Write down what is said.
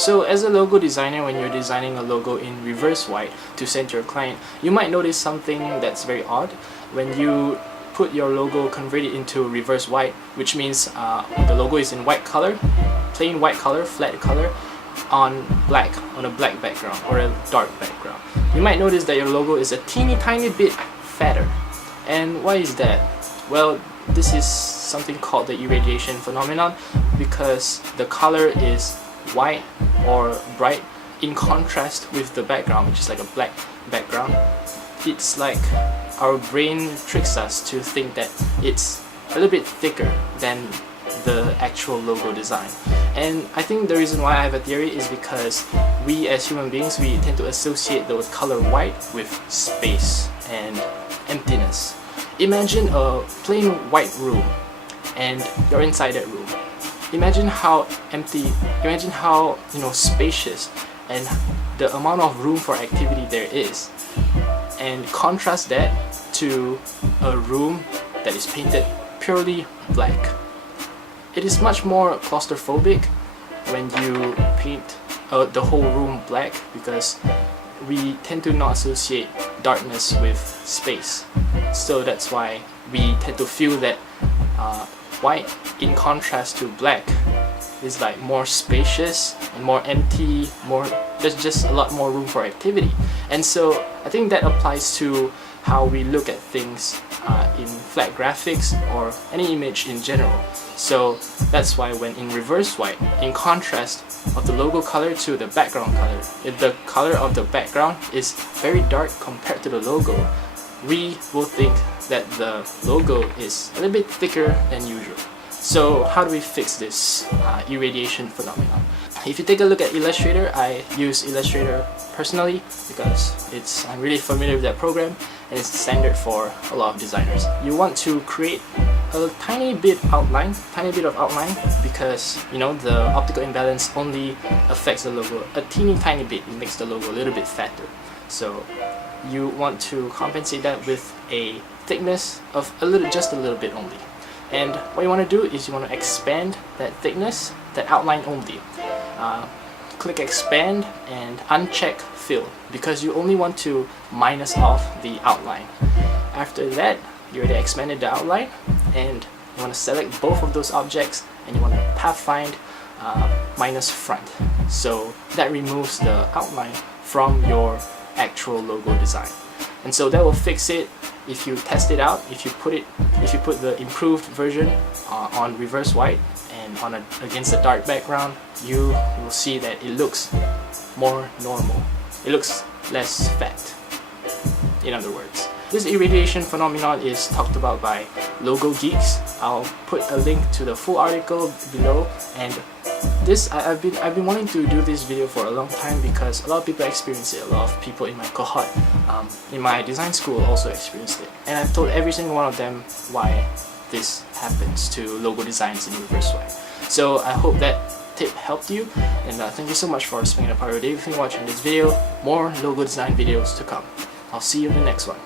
So as a logo designer, when you're designing a logo in reverse white to send to your client, you might notice something that's very odd. When you put your logo, convert it into reverse white, which means the logo is in white color, plain white color, flat color, on a black background or a dark background. You might notice that your logo is a tiny bit fatter. And why is that? Well, this is something called the irradiation phenomenon, because the color is white or bright in contrast with the background, which is like a black background. It's like our brain tricks us to think that it's a little bit thicker than the actual logo design. And I think the reason why I have a theory is because we as human beings, we tend to associate the color white with space and emptiness. Imagine a plain white room and you're inside that room. Imagine how empty, imagine how spacious and the amount of room for activity there is, and contrast that to a room that is painted purely black. It is much more claustrophobic when you paint the whole room black, because we tend to not associate darkness with space. So that's why we tend to feel that white in contrast to black is like more spacious and more empty, there's just a lot more room for activity. And so I think that applies to how we look at things in flat graphics or any image in general. So that's why when in reverse white, in contrast of the logo color to the background color, if the color of the background is very dark compared to the logo, we will think that the logo is a little bit thicker than usual. So how do we fix this irradiation phenomenon? If you take a look at Illustrator, I use Illustrator personally because I'm really familiar with that program and it's standard for a lot of designers. You want to create a tiny bit of outline because the optical imbalance only affects the logo a tiny bit. It makes the logo a little bit fatter. So you want to compensate that with a thickness of just a little bit only. And what you want to do is you want to expand that thickness, that outline only. Click expand and uncheck fill, because you only want to minus off the outline. After that, you already expanded the outline, and you want to select both of those objects and you want to pathfind minus front. So that removes the outline from your actual logo design. And so that will fix it. If you test it out, if you put the improved version on reverse white and against a dark background, you will see that it looks more normal. It looks less fat, in other words. This irradiation phenomenon is talked about by Logogeeks. I'll put a link to the full article below. And I've been wanting to do this video for a long time because a lot of people experience it. A lot of people in my cohort, in my design school, also experienced it. And I've told every single one of them why this happens to logo designs in reverse white. So I hope that tip helped you, and thank you so much for spending a part of your day with me watching this video. More logo design videos to come. I'll see you in the next one.